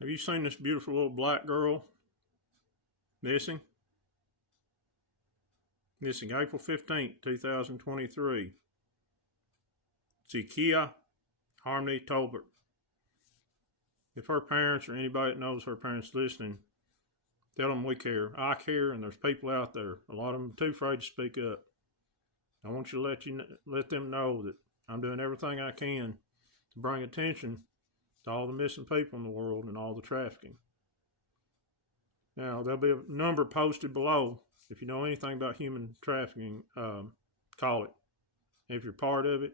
Have you seen this beautiful little black girl missing? Missing April 15th, 2023. Zekia Harmony Tolbert. If her parents or anybody that knows her parents listening, tell them we care. I care, and there's people out there. A lot of them are too afraid to speak up. I want you to let them know that I'm doing everything I can to bring attention to all the missing people in the world and all the trafficking. Now, there'll be a number posted below. If you know anything about human trafficking, call it. If you're part of it,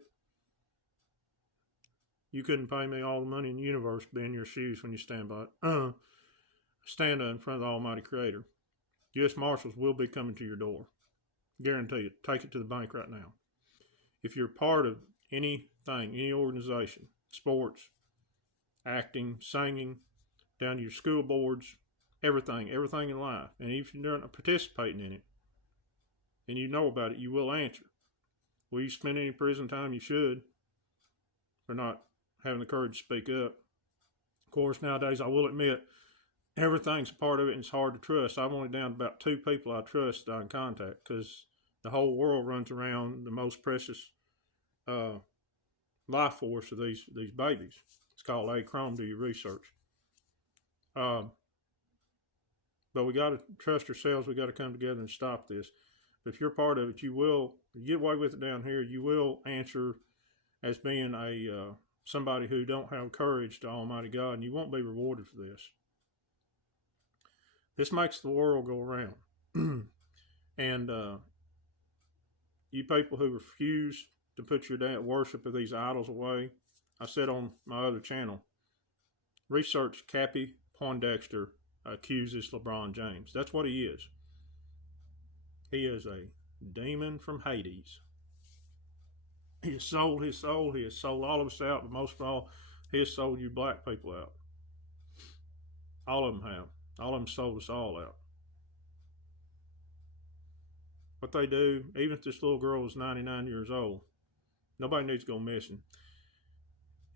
you couldn't pay me all the money in the universe to be in your shoes when you stand in front of the Almighty Creator. U.S. Marshals will be coming to your door. Guarantee it. Take it to the bank right now. If you're part of anything, any organization, sports, acting, singing, down to your school boards, everything in life, and if you're not participating in it, and you know about it, you will answer. Will you spend any prison time? You should, for not having the courage to speak up. Of course, nowadays, I will admit, everything's a part of it, and it's hard to trust. I'm only down to about 2 people I trust that I can contact, because the whole world runs around the most precious life force of these babies. It's called A-Chrome. Do your research. But we got to trust ourselves. We got to come together and stop this. But if you're part of it, you will get away with it down here. You will answer as being somebody who don't have courage to Almighty God, and you won't be rewarded for this. This makes the world go around. And you people who refuse to put your worship of these idols away, I said on my other channel, research Cappy Poindexter accuses LeBron James. That's what he is. He is a demon from Hades. He has sold his soul. He has sold all of us out, but most of all, he has sold you black people out. All of them have. All of them sold us all out. What they do, even if this little girl was 99 years old, nobody needs to go missing.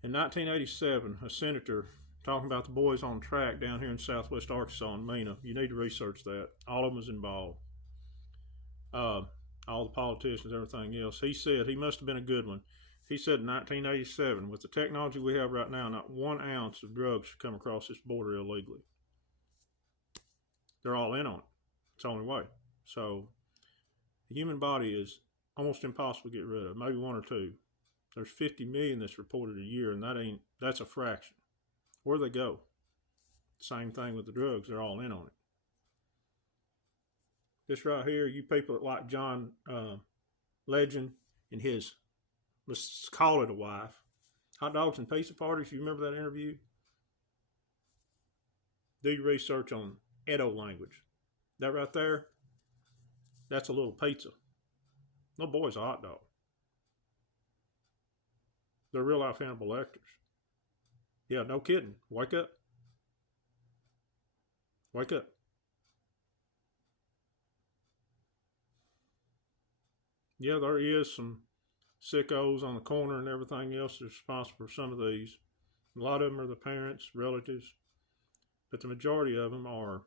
In 1987, a senator talking about the boys on track down here in southwest Arkansas in Mena. You need to research that. All of them was involved. All the politicians, everything else. He said, he must have been a good one. He said in 1987, with the technology we have right now, not 1 ounce of drugs should come across this border illegally. They're all in on it. It's the only way. So the human body is almost impossible to get rid of, maybe 1 or 2. There's 50 million that's reported a year, and that's a fraction. Where do they go? Same thing with the drugs. They're all in on it. This right here, you people that like John Legend and his, let's call it a wife, hot dogs and pizza parties. You remember that interview? Do your research on Edo language. That right there, that's a little pizza. No boy's a hot dog. They're real life Hannibal Lecters. Yeah, no kidding. Wake up. Wake up. Yeah, there is some sickos on the corner and everything else that's responsible for some of these. A lot of them are the parents, relatives, but the majority of them are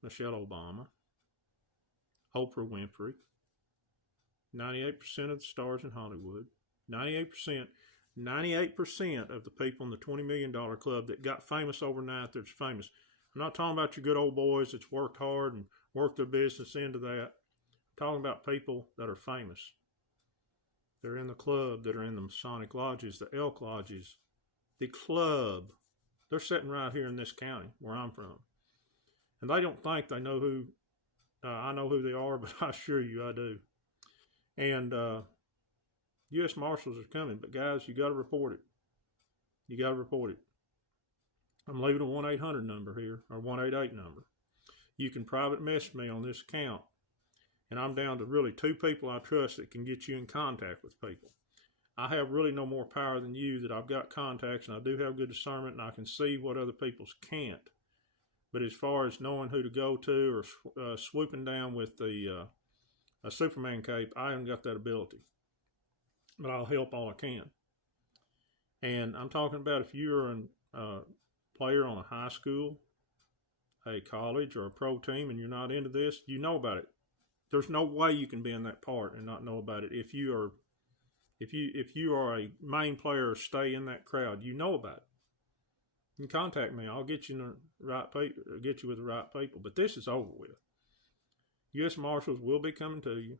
Michelle Obama, Oprah Winfrey, 98% of the stars in Hollywood, 98% of the people in the $20 million club that got famous overnight that's famous. I'm not talking about your good old boys that's worked hard and worked their business into that. I'm talking about people that are famous. They're in the club, that are in the Masonic lodges, the Elk lodges, the club. They're sitting right here in this county where I'm from. And they don't think they know who, I know who they are, but I assure you I do. And U.S. Marshals are coming, but guys, you got to report it. You got to report it. I'm leaving a 1-800 number here, or 188 number. You can private message me on this account, and I'm down to really 2 people I trust that can get you in contact with people. I have really no more power than you, that I've got contacts, and I do have good discernment, and I can see what other people's can't. But as far as knowing who to go to or swooping down with a Superman cape, I haven't got that ability. But I'll help all I can. And I'm talking about if you're player on a high school, a college, or a pro team, and you're not into this, you know about it. There's no way you can be in that part and not know about it. If you are a main player or stay in that crowd, you know about it. You can contact me. I'll get you in the right people, get you with the right people. But this is over with. U.S. Marshals will be coming to you.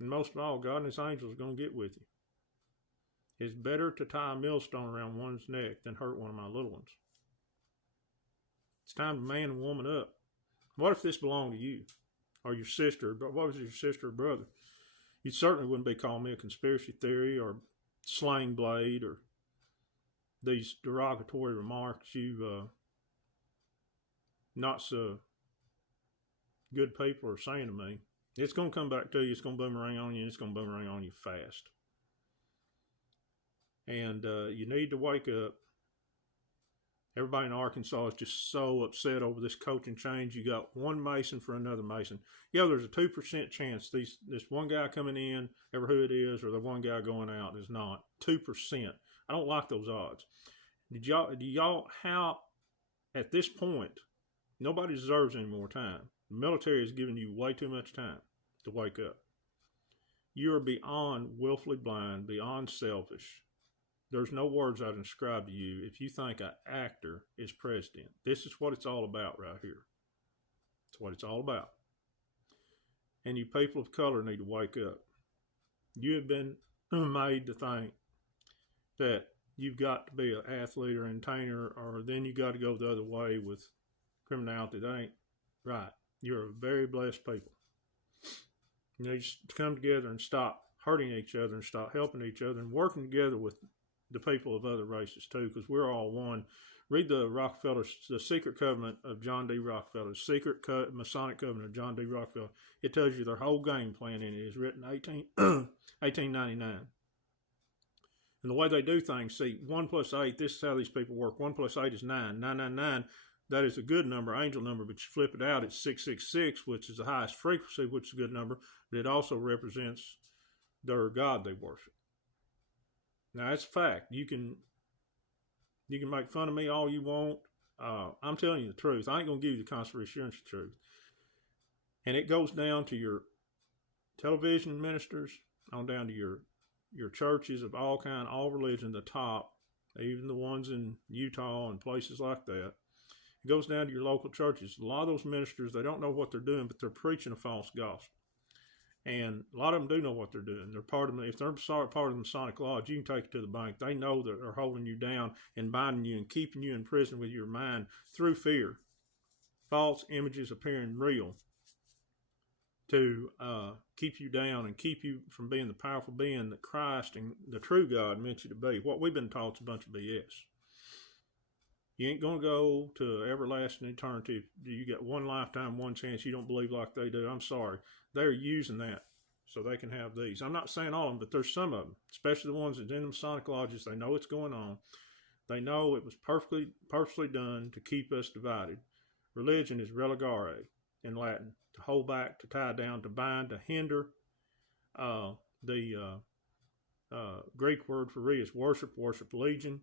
And most of all, God and his angels are going to get with you. It's better to tie a millstone around one's neck than hurt one of my little ones. It's time to man and woman up. What if this belonged to you or your sister? But what was your sister or brother? You certainly wouldn't be calling me a conspiracy theory or slang blade or these derogatory remarks you not so good people are saying to me. It's going to come back to you. It's going to boomerang on you, and it's going to boomerang on you fast. And you need to wake up. Everybody in Arkansas is just so upset over this coaching change. You got one Mason for another Mason. Yeah, there's a 2% chance this one guy coming in, ever who it is, or the one guy going out is not. 2%. I don't like those odds. Do y'all, how, at this point, nobody deserves any more time. The military is giving you way too much time to wake up. You are beyond willfully blind, beyond selfish. There's no words I describe to you if you think an actor is president. This is what it's all about right here. It's what it's all about. And you people of color need to wake up. You have been made to think that you've got to be an athlete or entertainer, or then you got to go the other way with criminality. That ain't right. You're a very blessed people. You need to come together and stop hurting each other and stop helping each other and working together with the people of other races too, because we're all one. Read the Secret Covenant of John D. Rockefeller, Masonic Covenant of John D. Rockefeller. It tells you their whole game plan in it. It's written 1899. And the way they do things, see, 1 plus 8, this is how these people work. 1 plus 8 is 9. 999, that is a good number, angel number, but you flip it out, it's 666, which is the highest frequency, which is a good number, but it also represents their God they worship. Now, that's a fact. You can make fun of me all you want. I'm telling you the truth. I ain't going to give you the consular assurance of truth. And it goes down to your television ministers, on down to your churches of all kind, all religion, the top, even the ones in Utah and places like that. It goes down to your local churches. A lot of those ministers, they don't know what they're doing, but they're preaching a false gospel. And a lot of them do know what they're doing. They're part of if they're part of the Masonic Lodge, you can take it to the bank. They know that they're holding you down and binding you and keeping you in prison with your mind through fear. False images appearing real to keep you down and keep you from being the powerful being that Christ and the true God meant you to be. What we've been taught is a bunch of BS. You ain't going to go to everlasting eternity. You got one lifetime, one chance. You don't believe like they do. I'm sorry. They're using that so they can have these. I'm not saying all of them, but there's some of them, especially the ones that's in the Masonic lodges. They know what's going on. They know it was purposely done to keep us divided. Religion is religare in Latin, to hold back, to tie down, to bind, to hinder. The Greek word for re is worship legion.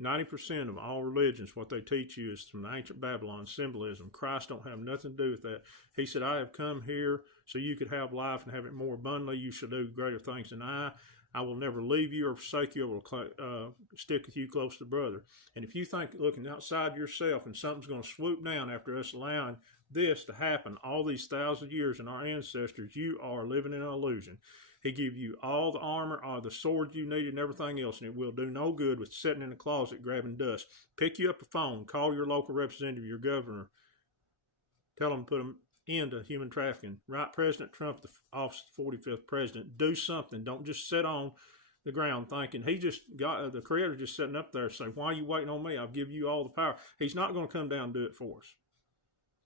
90% of all religions, what they teach you is from the ancient Babylon symbolism. Christ don't have nothing to do with that. He said, I have come here so you could have life and have it more abundantly. You shall do greater things than I. I will never leave you or forsake you. I will stick with you close to brother. And if you think looking outside yourself and something's going to swoop down after us allowing this to happen all these 1,000 years in our ancestors, you are living in an illusion. He give you all the armor, all the sword you need and everything else, and it will do no good with sitting in a closet grabbing dust. Pick you up a phone, call your local representative, your governor, tell them to put them into human trafficking. Write President Trump the office of 45th president. Do something. Don't just sit on the ground thinking he just got the creator just sitting up there saying, why are you waiting on me? I'll give you all the power. He's not going to come down and do it for us.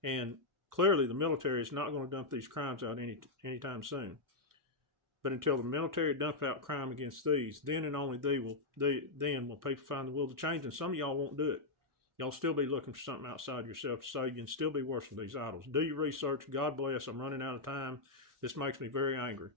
And clearly the military is not going to dump these crimes out anytime soon. But until the military dump out crime against these, then and only then will people find the will to change. And some of y'all won't do it. Y'all still be looking for something outside yourself to save you and still be worshiping these idols. Do your research. God bless. I'm running out of time. This makes me very angry.